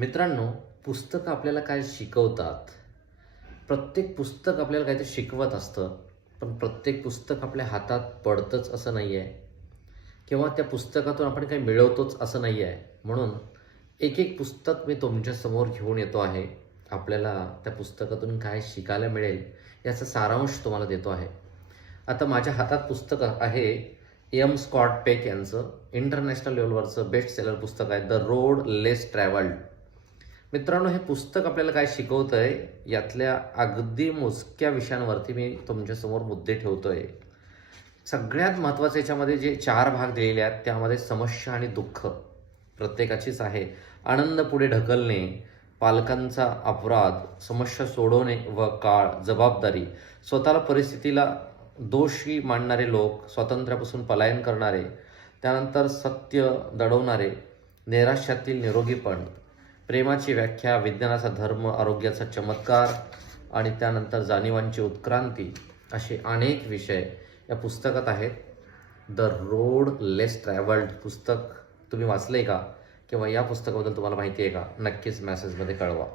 मित्रांनो, पुस्तकं आपल्याला काय शिकवतात? प्रत्येक पुस्तक आपल्याला काहीतरी शिकवत असतं. पण प्रत्येक पुस्तक आपल्या हातात पडतंच असं नाही आहे किंवा त्या पुस्तकातून आपण काही मिळवतोच असं नाही आहे. म्हणून एक पुस्तक मी तुमच्यासमोर घेऊन येतो आहे. आपल्याला त्या पुस्तकातून काय शिकायला मिळेल याचा सारांश तुम्हाला देतो आहे. आता माझ्या हातात पुस्तक आहे एम. स्कॉट पेक यांचं इंटरनॅशनल लेव्हलवरचं बेस्ट सेलर पुस्तक आहे, द रोड लेस ट्रॅव्हल्ड. मित्रांनो, हे पुस्तक आपल्याला काय शिकवतंय यातल्या अगदी मोजक्या विषयांवरती मी तुमच्यासमोर मुद्दे ठेवतोय. सगळ्यात महत्त्वाचं याच्यामध्ये जे 4 भाग दिलेले आहेत त्यामध्ये समस्या आणि दुःख प्रत्येकाचीच आहे. आनंद पुढे ढकलणे, पालकांचा अपराध, समस्या सोडवणे व काळ, जबाबदारी, स्वतःला परिस्थितीला दोषी मानणारे लोक, स्वातंत्र्यापासून पलायन करणारे, त्यानंतर सत्य दडवणारे, नैराश्यातील निरोगीपण, प्रेमाची व्याख्या, विज्ञानाचा धर्म, आरोग्याचा चमत्कार आणि त्यानंतर जाणीवांची उत्क्रांती, असे अनेक विषय या पुस्तकात आहेत. द रोड लेस ट्रॅव्हल्ड पुस्तक तुम्ही वाचलंय का? किंवा या पुस्तकाबद्दल तुम्हाला माहिती आहे का? नक्कीच मेसेजमध्ये कळवा.